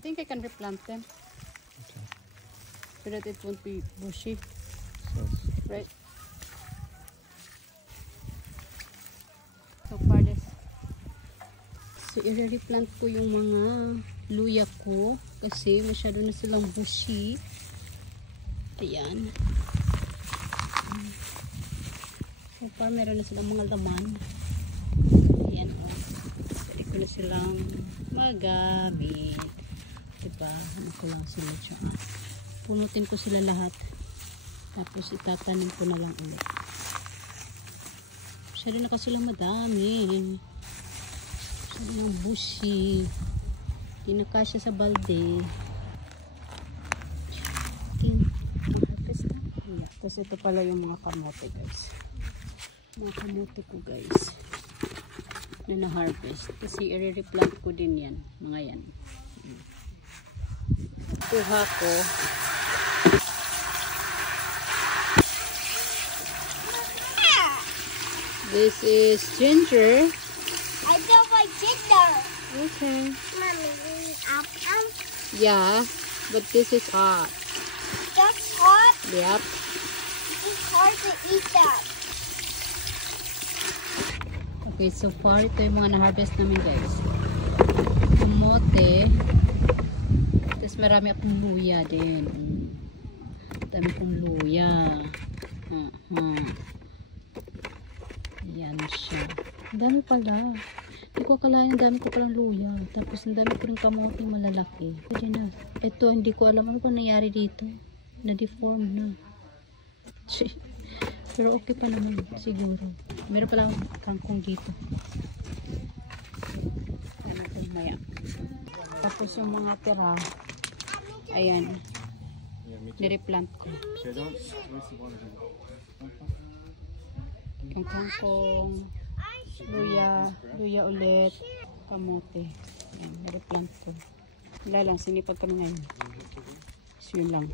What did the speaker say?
I think I can replant them. Okay. So that it won't be bushy. So Right? So far this. So i-replant ko yung mga luya ko kasi masyado na silang bushy. Ayan. So far meron na silang mga laman. Ayan o. Pwede ko na silang magamit. Diba? Ano ko lang sila tsaka. Punutin ko sila lahat. Tapos itatanim ko na lang ulit. Masyado na kasi lang madami. Masyado ng bushy. Hindi na kasya sa balde. Okay. Mahapis na. Yeah. Tapos ito pala yung mga kamote guys. Mga kamote ko guys. Na na-harvest. Kasi i-replant ko din yan. Mga yan. Kuha ko. This is ginger. I don't like ginger. Okay. Mommy, apple. Yeah, but this is hot. That's hot. Yep. It's hard to eat that. Okay, so far ito yung mga na-harvest namin guys. Kamote. Tapos marami akong luya din. Dami kong luya. Yan siya. Ang dami pala. Hindi ko akalain, ang dami ko palang luya. Tapos ang dami ko rin kamote malalaki. Pwede na. Ito, hindi ko alam ano pa nangyari dito. Na-deform na. Pero okay pa naman. Siguro. Meron palang kangkong dito. Ano ito maya. Tapos yung mga tira. Ayan. Nireplant ko. Yung kangkong. Luya ulit. Kamote. Ayan. Nireplant ko. Wala lang. Sinipag kami ngayon. So yun lang.